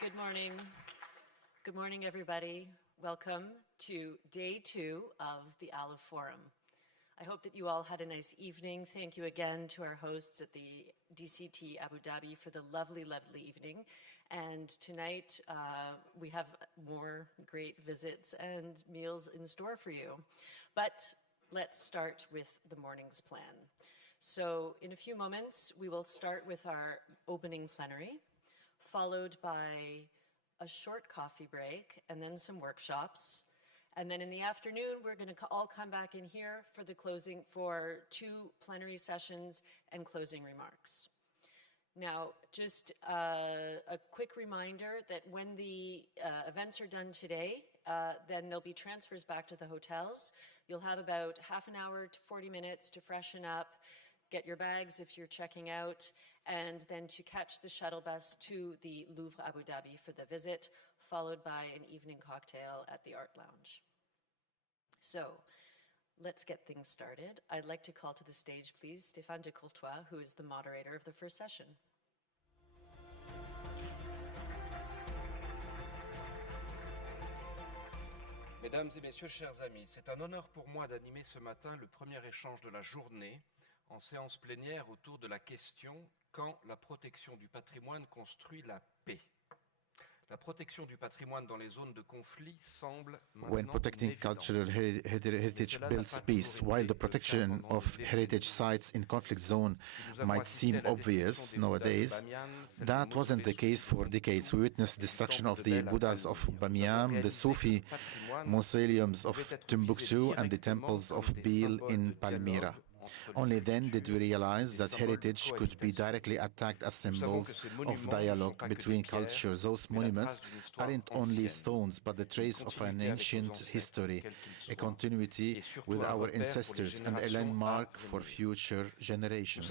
Good morning. Good morning, everybody. Welcome to day 2 of the ALIPH Forum. I hope that you all had a nice evening. Thank you again to our hosts at the DCT Abu Dhabi for the lovely, lovely evening. And tonight we have more great visits and meals in store for you. But let's start with the morning's plan. So in a few moments, we will start with our opening plenary, followed by a short coffee break and then some workshops. And then in the afternoon, we're going to all come back in here for the closing, for 2 plenary sessions and closing remarks. Now, just a quick reminder that when the events are done today, then there'll be transfers back to the hotels. You'll have about half an hour to 40 minutes to freshen up, get your bags if you're checking out, and then to catch the shuttle bus to the Louvre Abu Dhabi for the visit, followed by an evening cocktail at the Art Lounge. So, let's get things started. I'd like to call to the stage, please, Stéphane de Courtois, who is the moderator of the first session. Mesdames et messieurs, chers amis, c'est un honneur pour moi d'animer ce matin le premier échange de la journée en séance plénière autour de la question « Quand la protection du patrimoine construit la paix ?» La protection du patrimoine dans les zones de conflit semble When protecting cultural heritage builds peace, while the protection of heritage sites in conflict zone might seem obvious nowadays, that wasn't the case for decades. We witnessed destruction of the Buddhas of Bamiyan, the Sufi mausoleums of Timbuktu, and the temples of Bil in Palmyra. Only then did we realize that heritage could be directly attacked as symbols of dialogue between cultures. Those monuments aren't only stones, but the trace of an ancient history, a continuity with our ancestors, and a landmark for future generations.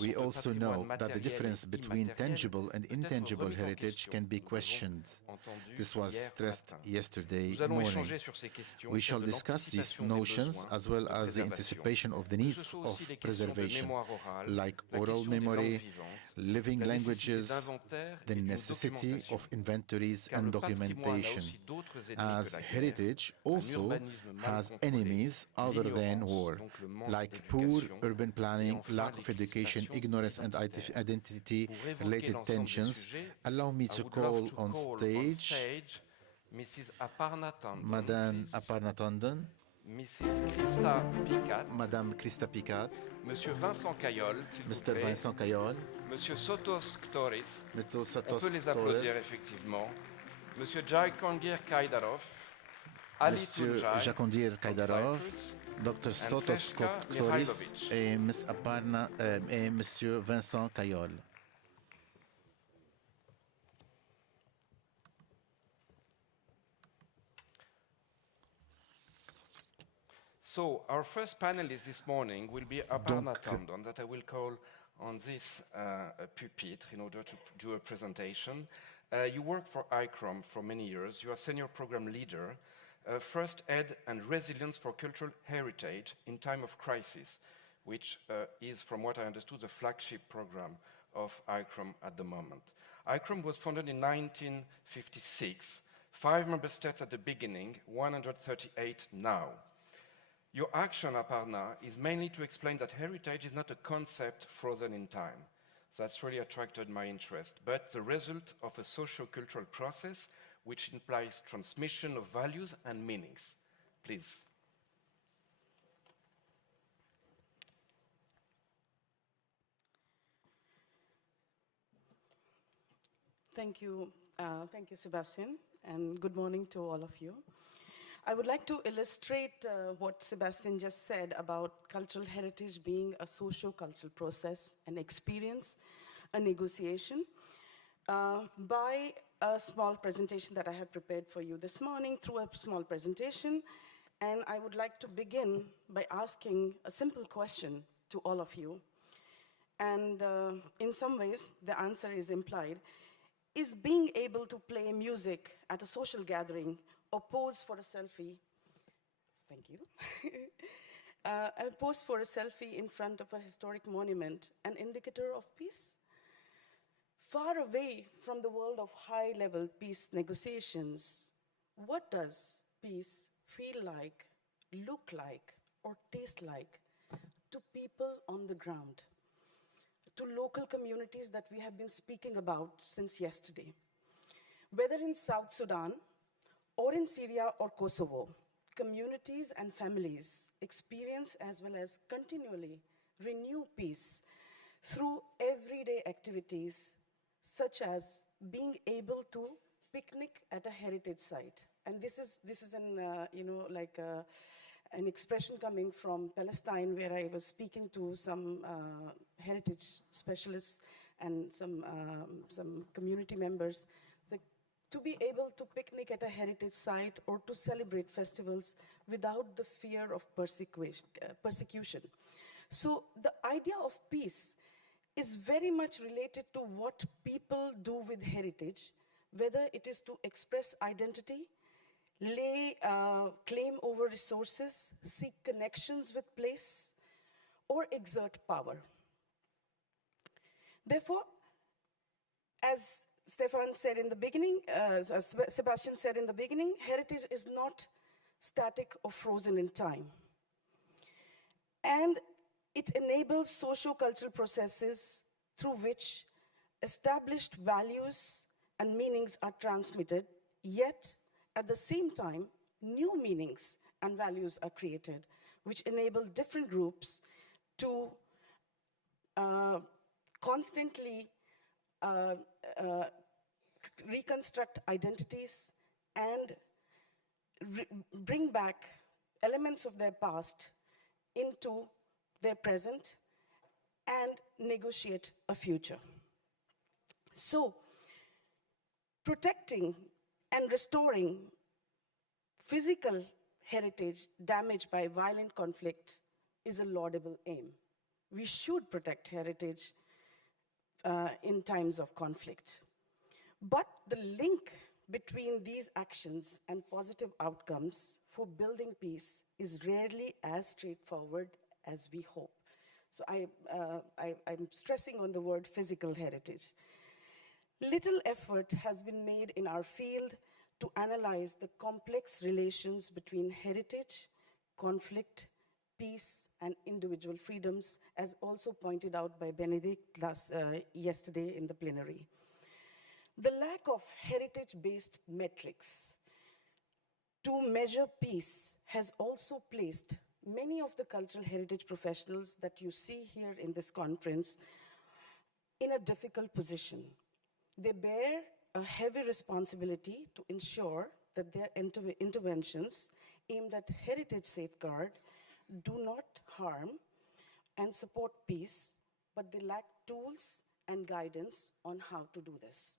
We also know that the difference between tangible and intangible heritage can be questioned. This was stressed yesterday morning. We shall discuss these notions as well as the anticipation of the needs of preservation, like oral memory, living languages, the necessity of inventories and documentation, as heritage also has enemies other than war, like poor urban planning, lack of education, ignorance, and identity-related tensions. Allow me to call on stage Madame Aparna Tandon, Mrs. Krista Picat, Madame Krista Picat, Monsieur Vincent Cayol, Mr. Vincent Cayol, Monsieur Sotos Ktoris, Mr. on peut les applaudir effectivement, Monsieur Jaikondir Kaidarov, Ali Monsieur Tunjai, Jakondir Kaidarov, Dr. Sotos Ktoris et Ms. Aparna et Monsieur Vincent Cayol. So, our first panelist this morning will be Aparna Tandon, that I will call on this pupitre in order to do a presentation. You work for ICROM for many years. You are senior program leader, First Aid and Resilience for Cultural Heritage in Time of Crisis, which is, from what I understood, the flagship program of ICROM at the moment. ICROM was founded in 1956, 5 member states at the beginning, 138 now. Your action, Aparna, is mainly to explain that heritage is not a concept frozen in time. That's really attracted my interest, but the result of a socio-cultural process which implies transmission of values and meanings. Please. Thank you, Sebastian, and good morning to all of you. I would like to illustrate what Sebastian just said about cultural heritage being a socio-cultural process, an experience, a negotiation, by a small presentation that I have prepared for you this morning through a small presentation. And I would like to begin by asking a simple question to all of you. And in some ways, the answer is implied. Is being able to play music at a social gathering or pose for a selfie, thank you, a pose for a selfie in front of a historic monument, an indicator of peace? Far away from the world of high-level peace negotiations, what does peace feel like, look like, or taste like to people on the ground, to local communities that we have been speaking about since yesterday? Whether in South Sudan, or in Syria or Kosovo, communities and families experience as well as continually renew peace through everyday activities such as being able to picnic at a heritage site. And this is an expression coming from Palestine, where I was speaking to some heritage specialists and some community members. To be able to picnic at a heritage site or to celebrate festivals without the fear of persecution. So the idea of peace is very much related to what people do with heritage, whether it is to express identity, lay claim over resources, seek connections with place, or exert power. Therefore, as Sebastian said in the beginning, heritage is not static or frozen in time. And it enables socio-cultural processes through which established values and meanings are transmitted, yet at the same time, new meanings and values are created, which enable different groups to constantly reconstruct identities and bring back elements of their past into their present and negotiate a future. So, protecting and restoring physical heritage damaged by violent conflict is a laudable aim. We should protect heritage in times of conflict. But the link between these actions and positive outcomes for building peace is rarely as straightforward as we hope. So I'm stressing on the word physical heritage. Little effort has been made in our field to analyze the complex relations between heritage, conflict, peace, and individual freedoms, as also pointed out by Benedict yesterday in the plenary. The lack of heritage-based metrics to measure peace has also placed many of the cultural heritage professionals that you see here in this conference in a difficult position. They bear a heavy responsibility to ensure that their interventions aimed at heritage safeguard do not harm and support peace, but they lack tools and guidance on how to do this.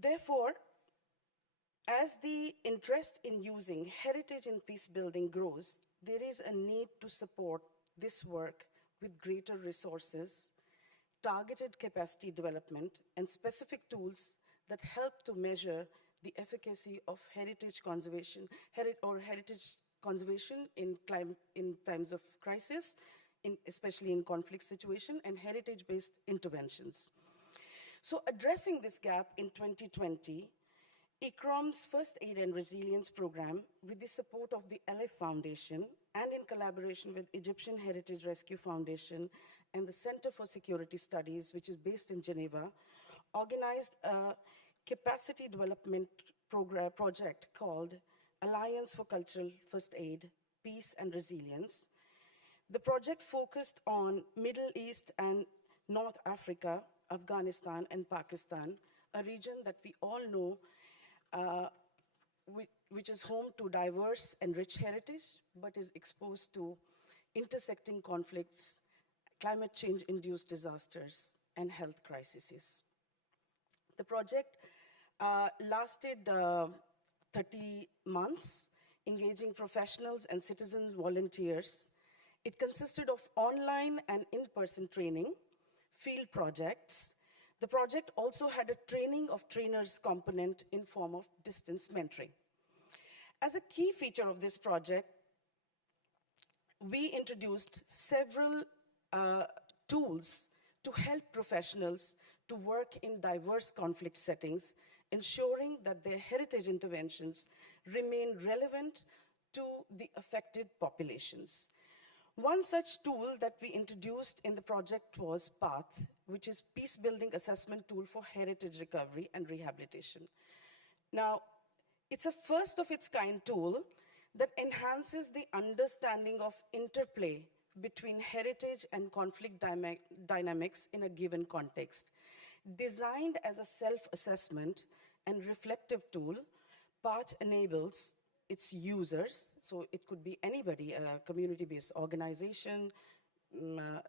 Therefore, as the interest in using heritage in peace building grows, there is a need to support this work with greater resources, targeted capacity development, and specific tools that help to measure the efficacy of heritage conservation, in times of crisis, especially in conflict situation, and heritage-based interventions. So addressing this gap in 2020, ICROM's First Aid and Resilience Program, with the support of the ALIPH Foundation and in collaboration with Egyptian Heritage Rescue Foundation and the Center for Security Studies, which is based in Geneva, organized a capacity development project called Alliance for Cultural First Aid, Peace and Resilience. The project focused on Middle East and North Africa, Afghanistan and Pakistan, a region that we all know which is home to diverse and rich heritage, but is exposed to intersecting conflicts, climate change-induced disasters, and health crises. The project lasted 30 months, engaging professionals and citizen volunteers. It consisted of online and in-person training, field projects. The project also had a training of trainers component in form of distance mentoring. As a key feature of this project, we introduced several tools to help professionals to work in diverse conflict settings, ensuring that their heritage interventions remain relevant to the affected populations. One such tool that we introduced in the project was PATH, which is Peace Building Assessment Tool for Heritage Recovery and Rehabilitation. Now, it's a first of its kind tool that enhances the understanding of interplay between heritage and conflict dynamics in a given context. Designed as a self-assessment and reflective tool, PATH enables its users, so it could be anybody, a community-based organization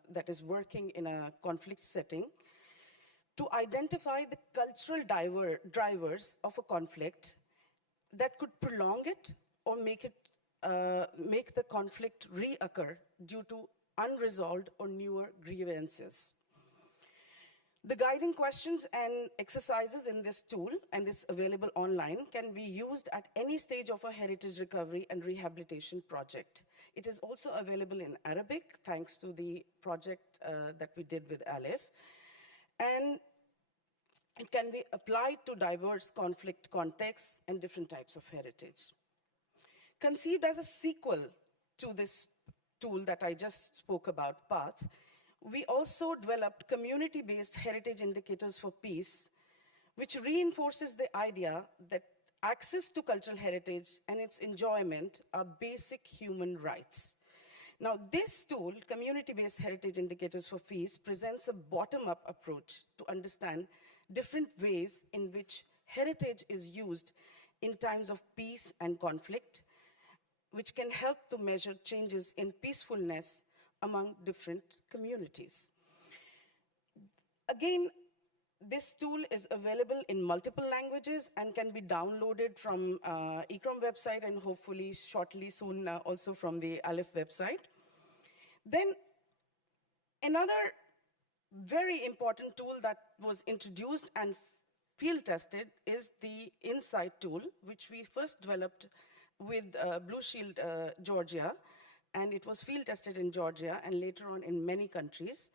that is working in a conflict setting, to identify the cultural drivers of a conflict that could prolong it or make the conflict reoccur due to unresolved or newer grievances. The guiding questions and exercises in this tool, and it's available online, can be used at any stage of a heritage recovery and rehabilitation project. It is also available in Arabic, thanks to the project that we did with ALIPH. And it can be applied to diverse conflict contexts and different types of heritage. Conceived as a sequel to this tool that I just spoke about, PATH, we also developed community-based heritage indicators for peace, which reinforces the idea that access to cultural heritage and its enjoyment are basic human rights. Now, this tool, community-based heritage indicators for peace, presents a bottom-up approach to understand different ways in which heritage is used in times of peace and conflict, which can help to measure changes in peacefulness among different communities. Again, this tool is available in multiple languages and can be downloaded from ICROM website and hopefully shortly soon also from the ALIPH website. Then another very important tool that was introduced and field tested is the Insight tool, which we first developed with Blue Shield Georgia, and it was field tested in Georgia and later on in many countries.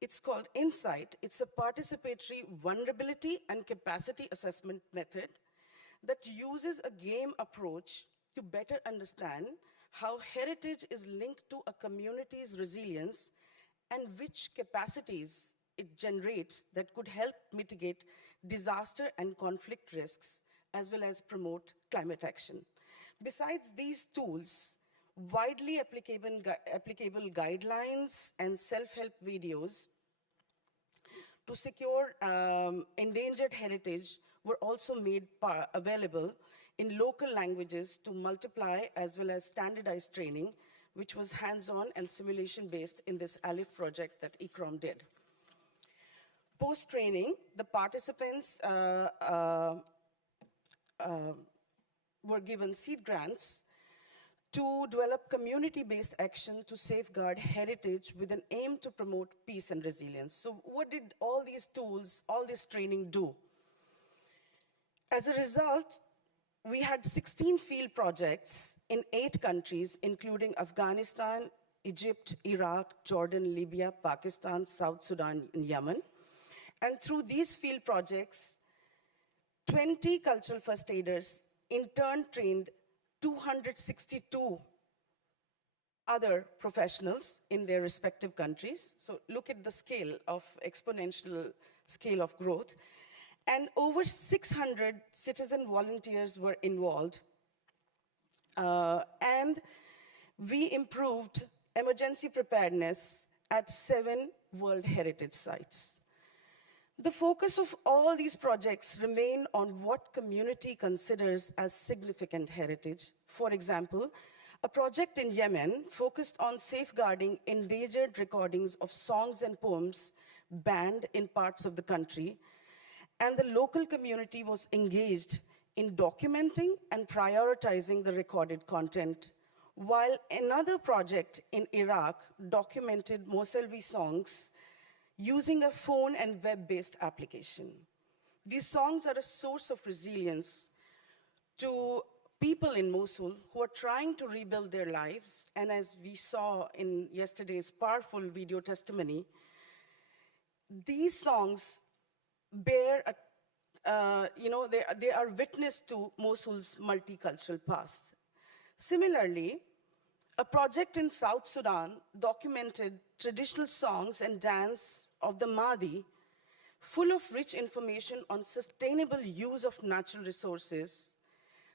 It's called Insight. It's a participatory vulnerability and capacity assessment method that uses a game approach to better understand how heritage is linked to a community's resilience and which capacities it generates that could help mitigate disaster and conflict risks, as well as promote climate action. Besides these tools, widely applicable guidelines and self-help videos to secure endangered heritage were also made available in local languages to multiply as well as standardized training, which was hands-on and simulation-based in this ALIPH project that ICROM did. Post-training, the participants were given seed grants to develop community-based action to safeguard heritage with an aim to promote peace and resilience. So what did all these tools, all this training do? As a result, we had 16 field projects in 8 countries, including Afghanistan, Egypt, Iraq, Jordan, Libya, Pakistan, South Sudan, and Yemen. And through these field projects, 20 cultural first aiders in turn trained 262 other professionals in their respective countries. So look at the scale of exponential scale of growth. And over 600 citizen volunteers were involved. And we improved emergency preparedness at 7 World Heritage Sites. The focus of all these projects remain on what community considers as significant heritage. For example, a project in Yemen focused on safeguarding endangered recordings of songs and poems banned in parts of the country, and the local community was engaged in documenting and prioritizing the recorded content, while another project in Iraq documented Moselvi songs using a phone and web-based application. These songs are a source of resilience to people in Mosul who are trying to rebuild their lives, and as we saw in yesterday's powerful video testimony, these songs bear, they are witness to Mosul's multicultural past. Similarly, a project in South Sudan documented traditional songs and dance of the Mahdi, full of rich information on sustainable use of natural resources.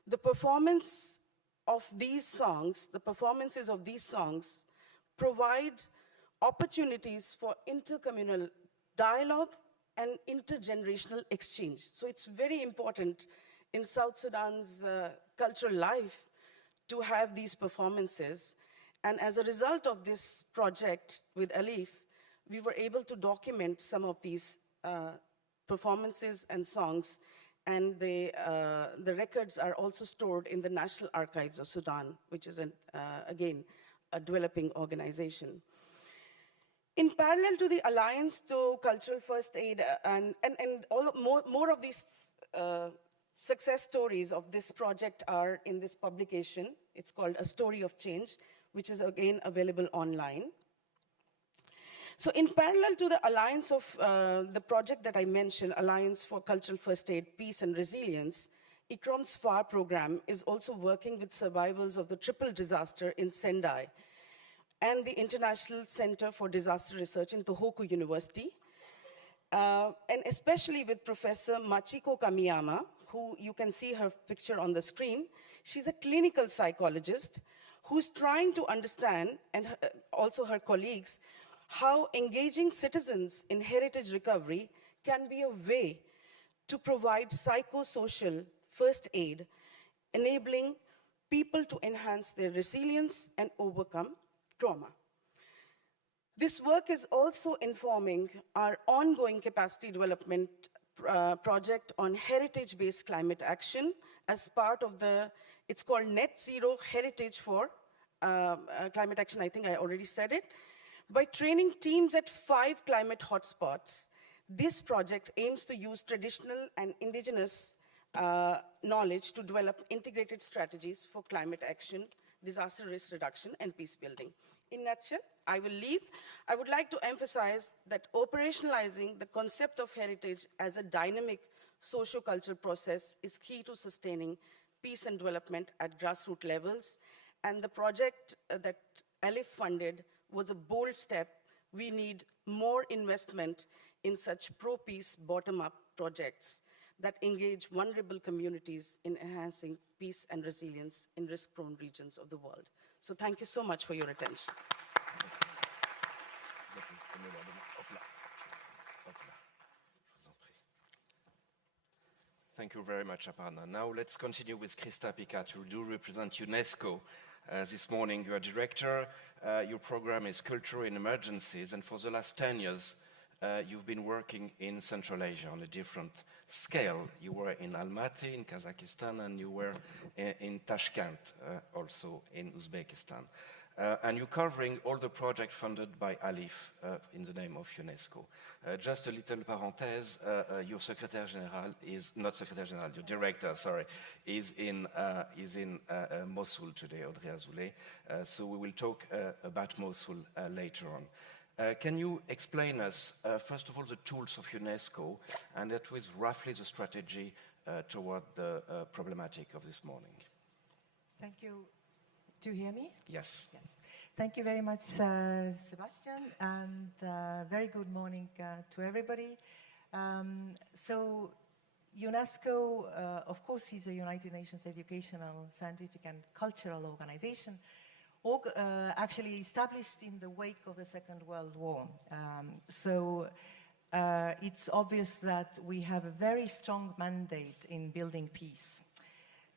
The performances of these songs provide opportunities for intercommunal dialogue and intergenerational exchange. So it's very important in South Sudan's cultural life to have these performances. And as a result of this project with ALIPH, we were able to document some of these performances and songs, and the records are also stored in the National Archives of Sudan, which is, again, a developing organization. In parallel to the Alliance to Cultural First Aid, and more of these success stories of this project are in this publication. It's called A Story of Change, which is again available online. So in parallel to the alliance of the project that I mentioned, Alliance for Cultural First Aid, Peace and Resilience, ICROM's FAR program is also working with survivors of the triple disaster in Sendai and the International Center for Disaster Research in Tohoku University, and especially with Professor Machiko Kamiyama, who you can see her picture on the screen. She's a clinical psychologist who's trying to understand, and also her colleagues, how engaging citizens in heritage recovery can be a way to provide psychosocial first aid, enabling people to enhance their resilience and overcome trauma. This work is also informing our ongoing capacity development project on heritage-based climate action as part of it's called Net Zero Heritage for Climate Action. I think I already said it. By training teams at 5 climate hotspots, this project aims to use traditional and indigenous knowledge to develop integrated strategies for climate action, disaster risk reduction, and peace building. In a nutshell, I would like to emphasize that operationalizing the concept of heritage as a dynamic socio-cultural process is key to sustaining peace and development at grassroots levels. And the project that ALIPH funded was a bold step. We need more investment in such pro-peace bottom-up projects that engage vulnerable communities in enhancing peace and resilience in risk-prone regions of the world. So thank you so much for your attention. Thank you very much, Aparna. Now let's continue with Krista Picat, who do represent UNESCO. This morning, you are director. Your program is Culture in Emergencies, and for the last 10 years, you've been working in Central Asia on a different scale. You were in Almaty in Kazakhstan, and you were in Tashkent, also in Uzbekistan. And you're covering all the projects funded by ALIPH in the name of UNESCO. Just a little parenthèse, your Secretary General is, not Secretary General, your Director, sorry, is in Mosul today, Audrey Azoulay. So we will talk about Mosul later on. Can you explain us, first of all, the tools of UNESCO, and that was roughly the strategy toward the problematic of this morning? Thank you. Do you hear me? Yes. Yes. Thank you very much, Sebastian, and very good morning to everybody. So UNESCO, of course, is a United Nations educational, scientific, and cultural organization, actually established in the wake of the Second World War. It's obvious that we have a very strong mandate in building peace.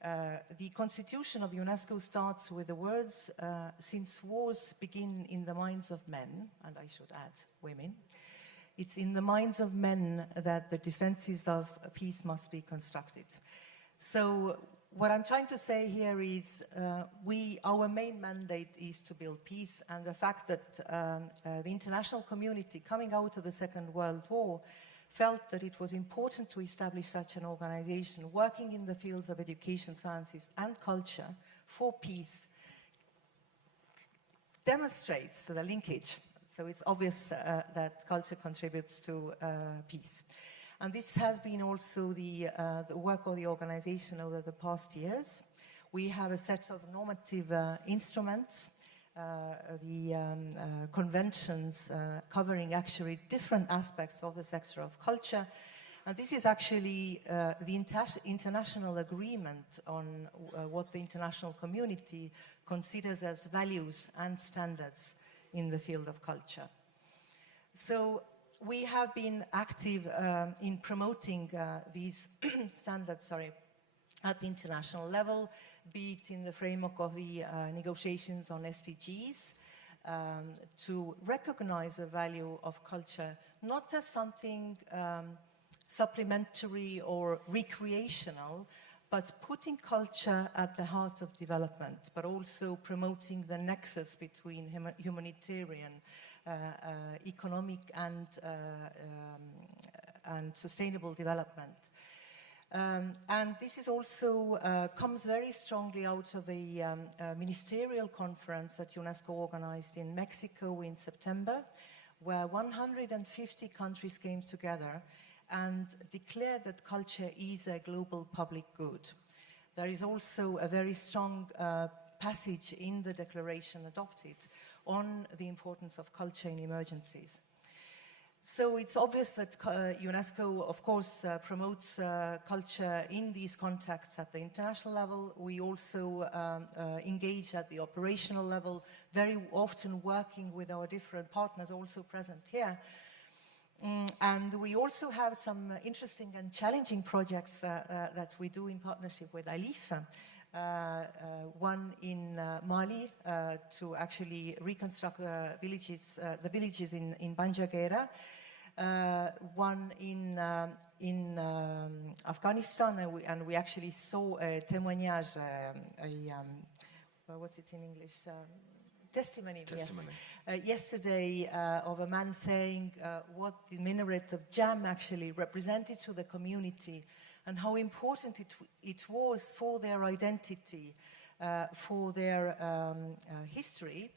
The constitution of UNESCO starts with the words, since wars begin in the minds of men, and I should add women, it's in the minds of men that the defenses of peace must be constructed. So what I'm trying to say here is our main mandate is to build peace, and the fact that the international community coming out of the Second World War felt that it was important to establish such an organization working in the fields of education, sciences, and culture for peace demonstrates the linkage. So it's obvious that culture contributes to peace. And this has been also the work of the organization over the past years. We have a set of normative instruments, the conventions covering actually different aspects of the sector of culture. And this is actually the international agreement on what the international community considers as values and standards in the field of culture. So we have been active in promoting these standards, at the international level, be it in the framework of the negotiations on SDGs, to recognize the value of culture, not as something supplementary or recreational, but putting culture at the heart of development, but also promoting the nexus between humanitarian, economic, and sustainable development. And this is also comes very strongly out of a ministerial conference that UNESCO organized in Mexico in September, where 150 countries came together and declared that culture is a global public good. There is also a very strong passage in the declaration adopted on the importance of culture in emergencies. So it's obvious that UNESCO, of course, promotes culture in these contexts at the international level. We also engage at the operational level, very often working with our different partners also present here. And we also have some interesting and challenging projects that we do in partnership with ALIPH. One in Mali to actually reconstruct the villages in Banjargera. One in Afghanistan, and we actually saw a témoignage, what's it in English? Testimony. Yes. Yesterday of a man saying what the minaret of Jam actually represented to the community and how important it was for their identity, for their history.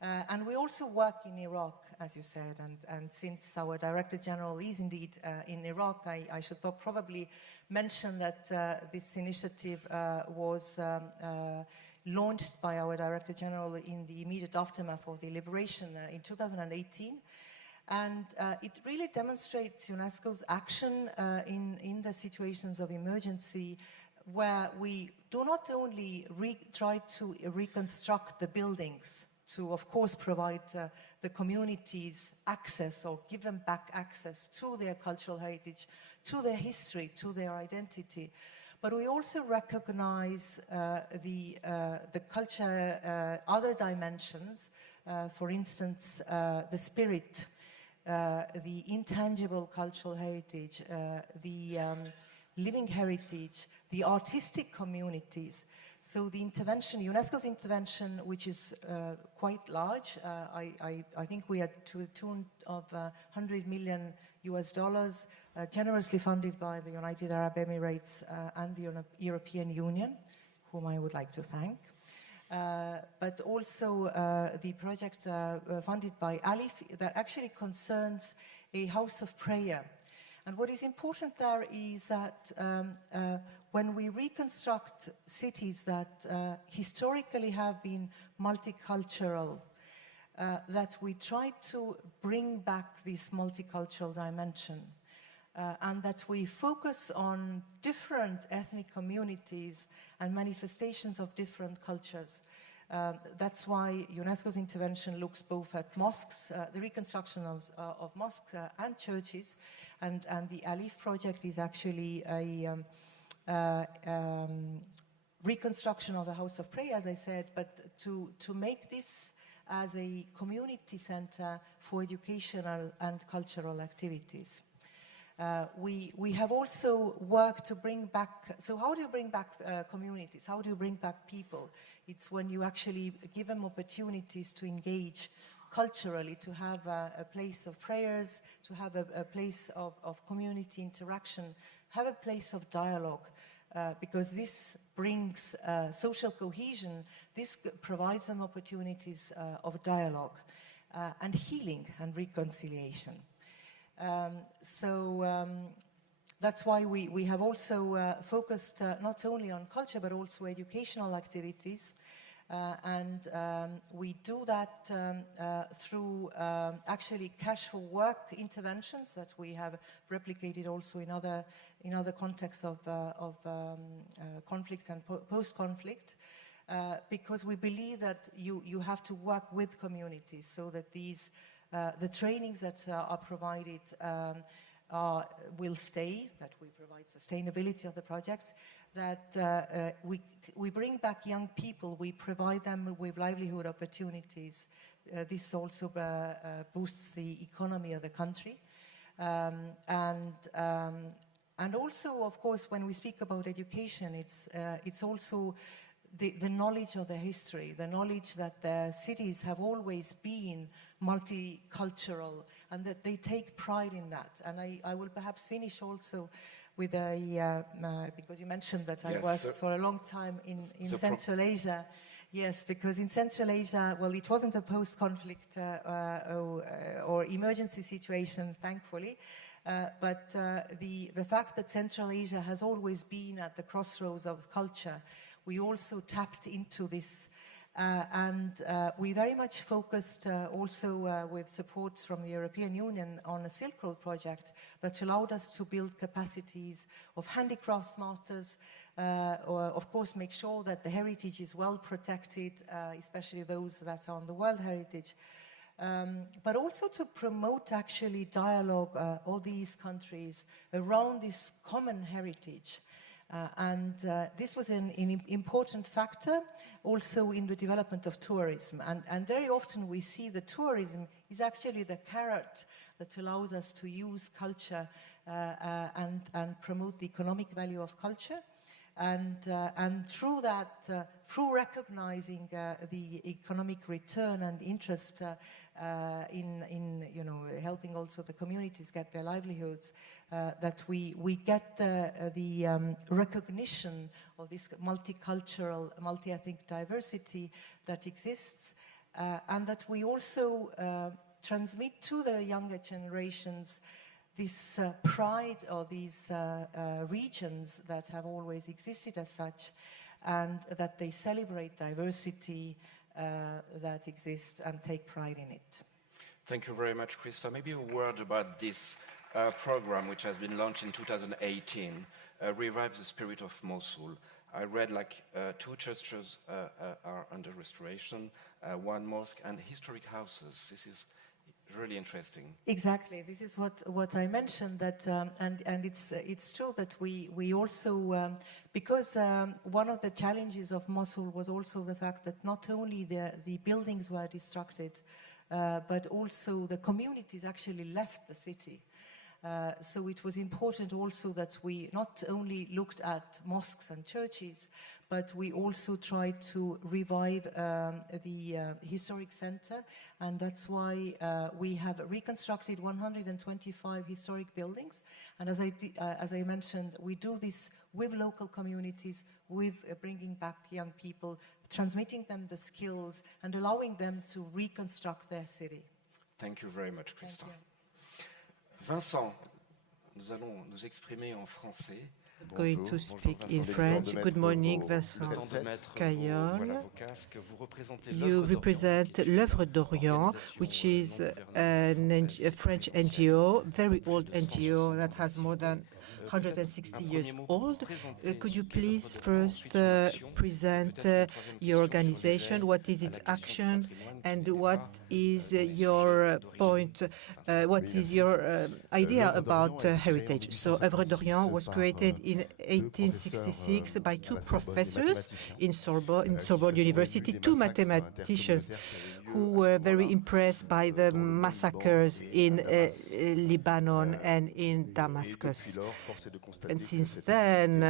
And we also work in Iraq, as you said, and since our Director General is indeed in Iraq, I should probably mention that this initiative was launched by our Director General in the immediate aftermath of the liberation in 2018. And it really demonstrates UNESCO's action in the situations of emergency, where we do not only try to reconstruct the buildings to, of course, provide the communities access or give them back access to their cultural heritage, to their history, to their identity. But we also recognize the culture, other dimensions, for instance, the spirit, the intangible cultural heritage, the living heritage, the artistic communities. So the intervention, UNESCO's intervention, which is quite large, I think we are to the tune of $100 million, generously funded by the United Arab Emirates and the European Union, whom I would like to thank. But also the project funded by ALIPH that actually concerns a house of prayer. And what is important there is that when we reconstruct cities that historically have been multicultural, that we try to bring back this multicultural dimension, and that we focus on different ethnic communities and manifestations of different cultures. That's why UNESCO's intervention looks both at mosques, the reconstruction of mosques and churches, and the ALIPH project is actually a reconstruction of a house of prayer, as I said, but to make this as a community center for educational and cultural activities. We have also worked to bring back, so how do you bring back communities? How do you bring back people? It's when you actually give them opportunities to engage culturally, to have a place of prayers, to have a place of community interaction, have a place of dialogue, because this brings social cohesion. This provides them opportunities of dialogue and healing and reconciliation. That's why we have also focused not only on culture but also educational activities, and we do that through actually cash for work interventions that we have replicated also in other contexts of conflicts and post-conflict, because we believe that you have to work with communities so that the trainings that are provided will stay, that we provide sustainability of the project, that we bring back young people, we provide them with livelihood opportunities. This also boosts the economy of the country. And also, of course, when we speak about education, it's also the knowledge of the history, the knowledge that the cities have always been multicultural and that they take pride in that. And I will perhaps finish also with because you mentioned that I worked for a long time in Central Asia. Yes, because in Central Asia, well, it wasn't a post-conflict or emergency situation, thankfully, but the fact that Central Asia has always been at the crossroads of culture, we also tapped into this, and we very much focused also with support from the European Union on a Silk Road project that allowed us to build capacities of handicrafts masters, or of course make sure that the heritage is well protected, especially those that are on the World Heritage, but also to promote actually dialogue of these countries around this common heritage. And this was an important factor also in the development of tourism. And very often we see that tourism is actually the carrot that allows us to use culture and promote the economic value of culture. And through that, through recognizing the economic return and interest in helping also the communities get their livelihoods, that we get the recognition of this multicultural, multi-ethnic diversity that exists, and that we also transmit to the younger generations this pride of these regions that have always existed as such, and that they celebrate diversity that exists and take pride in it. Thank you very much, Krista. Maybe a word about this program, which has been launched in 2018, Revive the Spirit of Mosul. I read like 2 churches are under restoration, 1 mosque, and historic houses. This is really interesting. Exactly. This is what I mentioned, that and it's true that we also because one of the challenges of Mosul was also the fact that not only the buildings were destructed, but also the communities actually left the city. So it was important also that we not only looked at mosques and churches, but we also tried to revive the historic center, and that's why we have reconstructed 125 historic buildings. And as I mentioned, we do this with local communities, with bringing back young people, transmitting them the skills, and allowing them to reconstruct their city. Thank you very much, Krista. Vincent, nous allons nous exprimer en français. Going to speak in French. Good morning, Vincent Cayol. You represent l'Œuvre d'Orient, which is a French NGO, very old NGO that has more than 160 years old. Could you please first present your organization, what is its action, and what is your point, what is your idea about heritage? So Œuvre d'Orient was created in 1866 by 2 professors in Sorbonne University, 2 mathematicians who were very impressed by the massacres in Lebanon and in Damascus. And since then,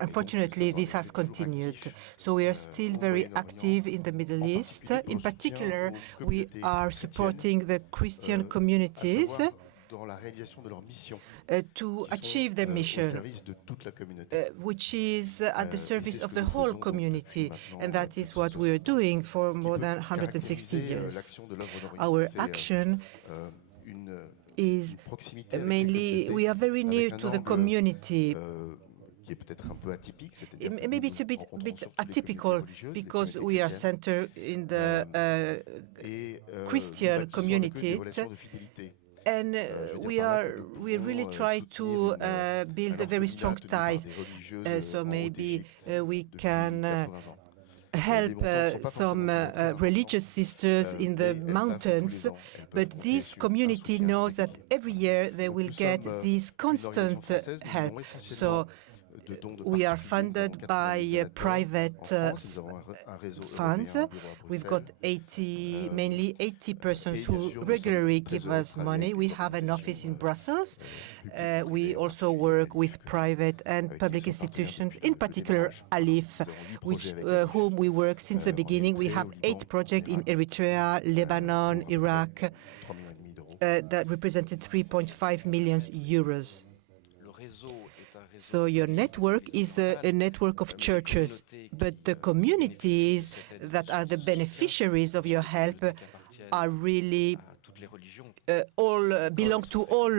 unfortunately, this has continued. So we are still very active in the Middle East. In particular, we are supporting the Christian communities to achieve their mission, which is at the service of the whole community. And that is what we are doing for more than 160 years. Our action is mainly, we are very near to the community. Maybe it's a bit atypical because we are centered in the Christian community. And we really try to build a very strong ties. So maybe we can help some religious sisters in the mountains, but this community knows that every year they will get this constant help. So we are funded by private funds. We've got mainly 80 persons who regularly give us money. We have an office in Brussels. We also work with private and public institutions, in particular ALIPH, whom we work since the beginning. We have 8 projects in Eritrea, Lebanon, Iraq, that represented 3.5 million euros. So your network is a network of churches, but the communities that are the beneficiaries of your help are really all belong to all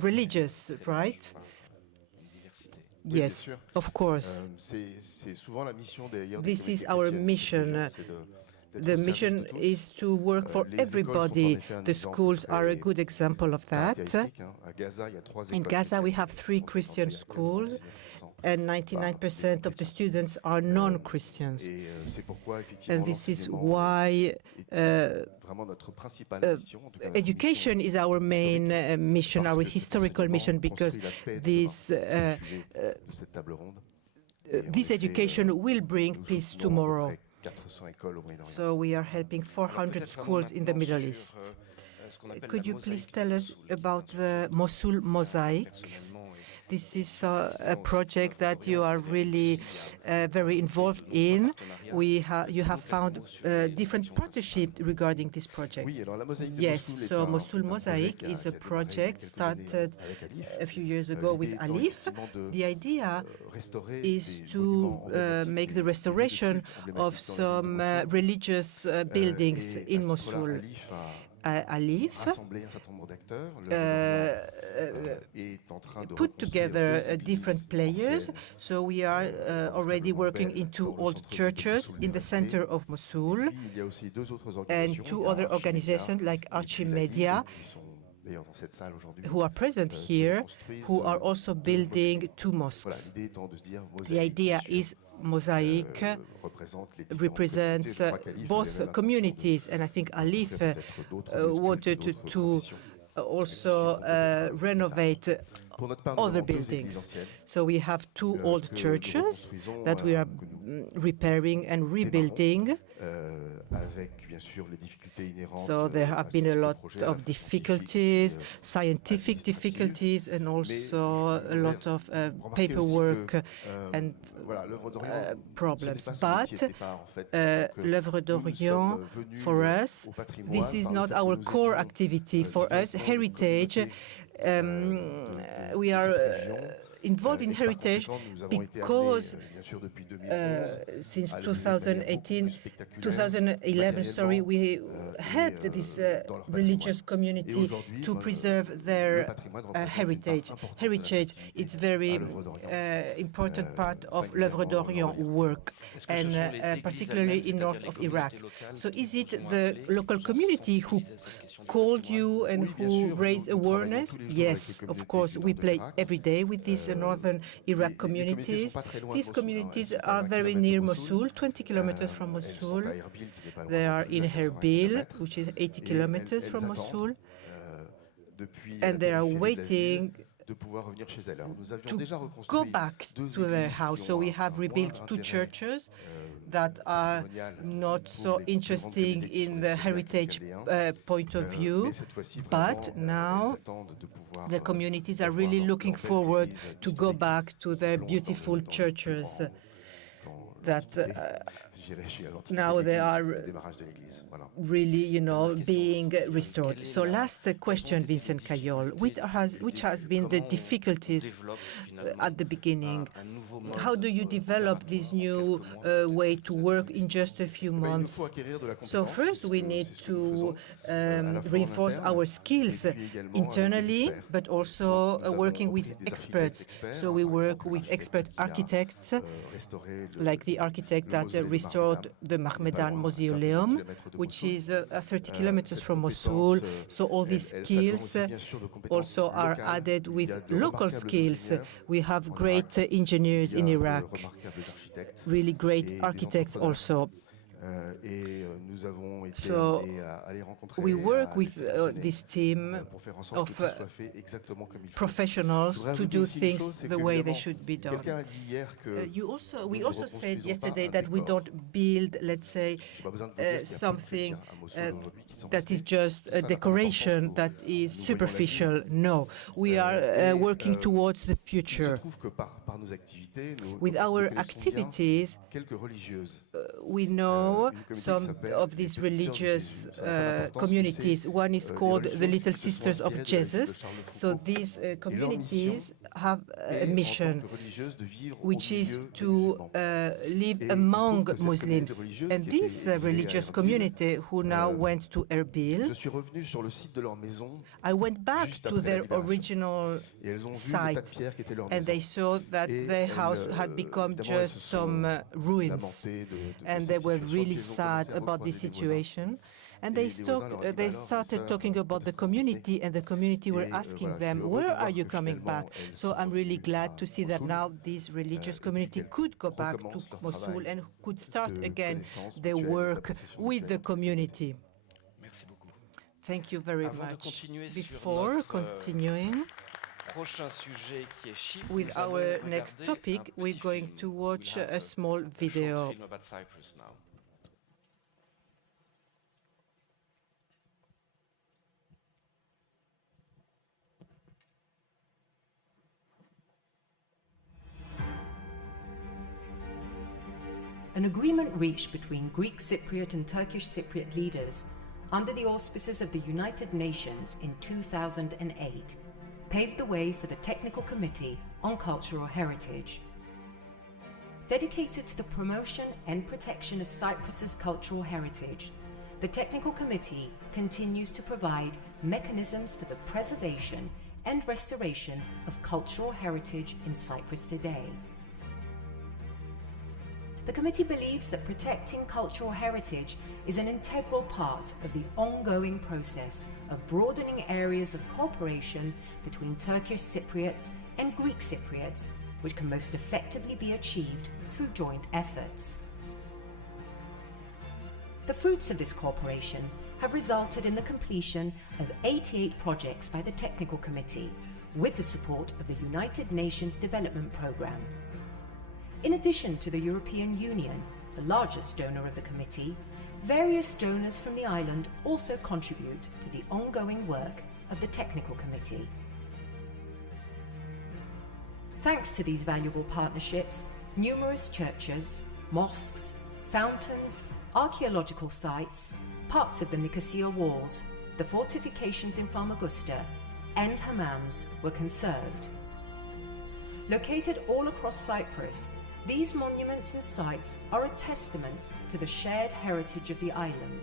religions, right? Yes, of course. This is our mission. The mission is to work for everybody. The schools are a good example of that. In Gaza, we have 3 Christian schools, and 99% of the students are non-Christians. And this is why education is our main mission, our historical mission, because this education will bring peace tomorrow. So we are helping 400 schools in the Middle East. Could you please tell us about the Mosul mosaics? This is a project that you are really very involved in. You have found different partnerships regarding this project. Yes, so Mosul Mosaic is a project started a few years ago with ALIPH. The idea is to make the restoration of some religious buildings in Mosul. ALIPH put together different players. So we are already working in 2 old churches in the center of Mosul, and 2 other organizations like Archimedia, who are present here, who are also building 2 mosques. The idea is mosaic represents both communities, and I think ALIPH wanted to also renovate other buildings. So we have 2 old churches that we are repairing and rebuilding. So there have been a lot of difficulties, scientific difficulties, and also a lot of paperwork and problems. But l'œuvre d'Orient, for us, this is not our core activity. For us, heritage, we are involved in heritage because since 2011, we helped this religious community to preserve their heritage. Heritage, it's very important part of l'œuvre d'Orient work, and particularly in north of Iraq. So is it the local community who called you and who raised awareness? Yes, of course, we play every day with these northern Iraq communities. These communities are very near Mosul, 20 kilometers from Mosul. They are in Erbil, which is 80 kilometers from Mosul. And they are waiting go back to their house. So we have rebuilt 2 churches that are not so interesting in the heritage point of view, but now the communities are really looking forward to go back to their beautiful churches that now they are really, being restored. So last question, Vincent Cayol, which has been the difficulties at the beginning? How do you develop this new way to work in just a few months? So first we need to reinforce our skills internally, but also working with experts. So we work with expert architects, like the architect that restored the Mahmedan Mausoleum, which is 30 kilometers from Mosul. So all these skills also are added with local skills. We have great engineers in Iraq, really great architects also. So we work with this team of professionals to do things the way they should be done. We also said yesterday that we don't build, let's say, something that is just a decoration that is superficial. No, we are working towards the future. With our activities, we know some of these religious communities. One is called the Little Sisters of Jesus. So these communities have a mission, which is to live among Muslims. And this religious community who now went to Erbil, I went back to their original site, and they saw that their house had become just some ruins, and they were really sad about the situation. And they started talking about the community, and the community were asking them, where are you coming back? So I'm really glad to see that now this religious community could go back to Mosul and could start again their work with the community. Thank you very much. Before continuing with our next topic, we're going to watch a small video. An agreement reached between Greek Cypriot and Turkish Cypriot leaders under the auspices of the United Nations in 2008 paved the way for the Technical Committee on Cultural Heritage. Dedicated to the promotion and protection of Cyprus's cultural heritage, the Technical Committee continues to provide mechanisms for the preservation and restoration of cultural heritage in Cyprus today. The committee believes that protecting cultural heritage is an integral part of the ongoing process of broadening areas of cooperation between Turkish Cypriots and Greek Cypriots, which can most effectively be achieved through joint efforts. The fruits of this cooperation have resulted in the completion of 88 projects by the Technical Committee, with the support of the United Nations Development Programme. In addition to the European Union, the largest donor of the committee, various donors from the island also contribute to the ongoing work of the Technical Committee. Thanks to these valuable partnerships, numerous churches, mosques, fountains, archaeological sites, parts of the Nicosia walls, the fortifications in Famagusta, and hammams were conserved. Located all across Cyprus, these monuments and sites are a testament to the shared heritage of the island.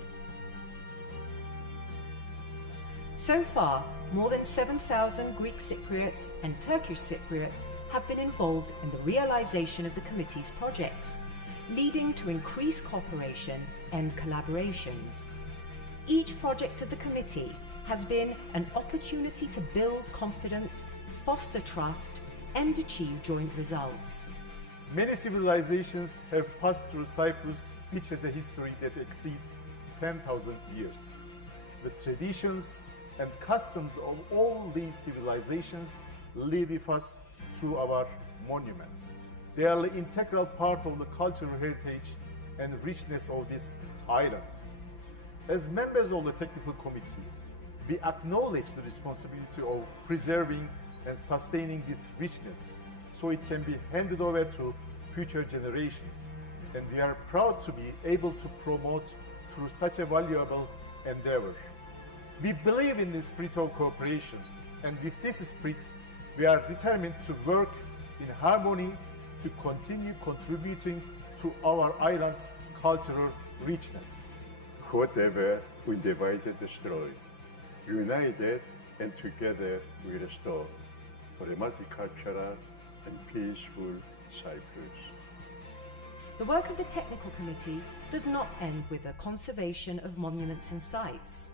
So far, more than 7,000 Greek Cypriots and Turkish Cypriots have been involved in the realization of the committee's projects, leading to increased cooperation and collaborations. Each project of the committee has been an opportunity to build confidence, foster trust, and achieve joint results. Many civilizations have passed through Cyprus, which has a history that exceeds 10,000 years. The traditions and customs of all these civilizations live with us through our monuments. They are the integral part of the cultural heritage and richness of this island. As members of the technical committee, we acknowledge the responsibility of preserving and sustaining this richness so it can be handed over to future generations. And we are proud to be able to promote through such a valuable endeavor. We believe in the spirit of cooperation, and with this spirit, we are determined to work in harmony to continue contributing to our island's cultural richness. Whatever we divided, destroyed. United and together we restore for a multicultural and peaceful Cyprus. The work of the Technical Committee does not end with the conservation of monuments and sites.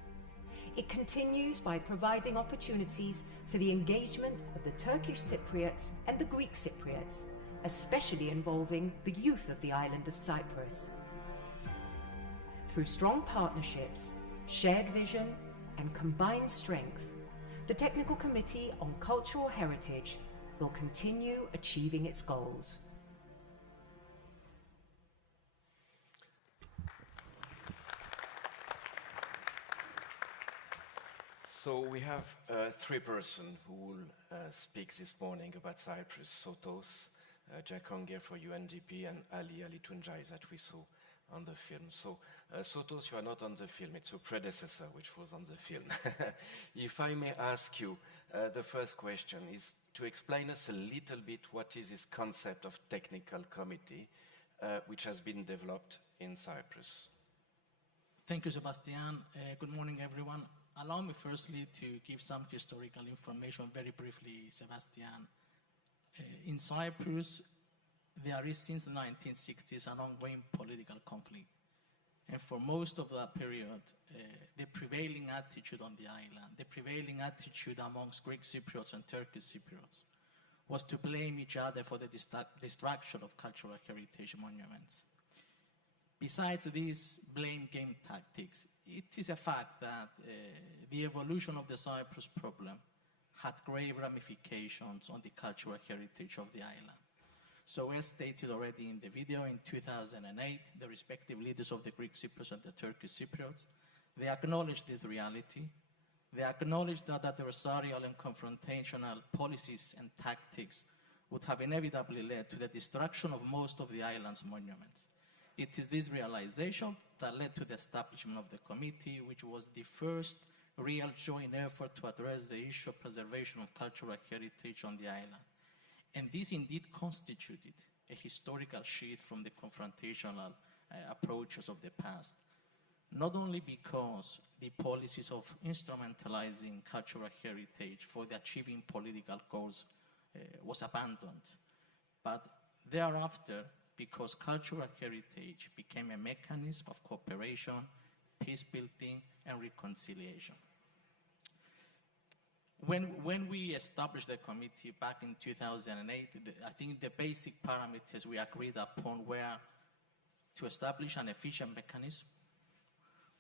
It continues by providing opportunities for the engagement of the Turkish Cypriots and the Greek Cypriots, especially involving the youth of the island of Cyprus. Through strong partnerships, shared vision, and combined strength, the Technical Committee on Cultural Heritage will continue achieving its goals. So we have three persons who will speak this morning about Cyprus: Sotos, Jack Unger for UNDP, and Ali Tunjai that we saw on the film. So Sotos, you are not on the film, it's your predecessor which was on the film. If I may ask you, the first question is to explain us a little bit what is this concept of technical committee which has been developed in Cyprus. Thank you, Sebastian. Good morning, everyone. Allow me firstly to give some historical information very briefly, Sebastian. In Cyprus, there is since the 1960s an ongoing political conflict. And for most of that period, the prevailing attitude on the island, the prevailing attitude amongst Greek Cypriots and Turkish Cypriots was to blame each other for the destruction of cultural heritage monuments. Besides these blame game tactics, it is a fact that the evolution of the Cyprus problem had grave ramifications on the cultural heritage of the island. So as stated already in the video, in 2008, the respective leaders of the Greek Cypriots and the Turkish Cypriots, they acknowledged this reality. They acknowledged that adversarial and confrontational policies and tactics would have inevitably led to the destruction of most of the island's monuments. It is this realization that led to the establishment of the committee, which was the first real joint effort to address the issue of preservation of cultural heritage on the island. And this indeed constituted a historical shift from the confrontational approaches of the past, not only because the policies of instrumentalizing cultural heritage for the achieving political goals was abandoned, but thereafter because cultural heritage became a mechanism of cooperation, peace building, and reconciliation. When we established the committee back in 2008, I think the basic parameters we agreed upon were to establish an efficient mechanism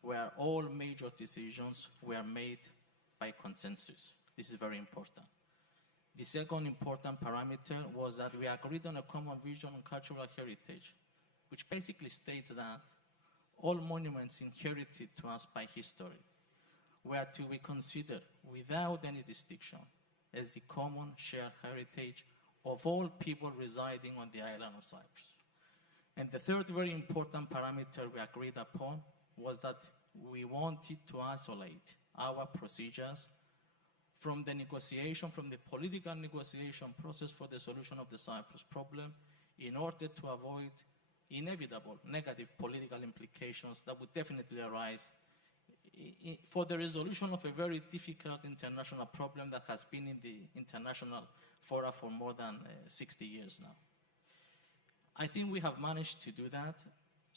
where all major decisions were made by consensus. This is very important. The second important parameter was that we agreed on a common vision on cultural heritage, which basically states that all monuments inherited to us by history were to be considered without any distinction as the common shared heritage of all people residing on the island of Cyprus. And the third very important parameter we agreed upon was that we wanted to isolate our procedures from the negotiation, from the political negotiation process for the solution of the Cyprus problem in order to avoid inevitable negative political implications that would definitely arise for the resolution of a very difficult international problem that has been in the international fora for more than 60 years now. I think we have managed to do that.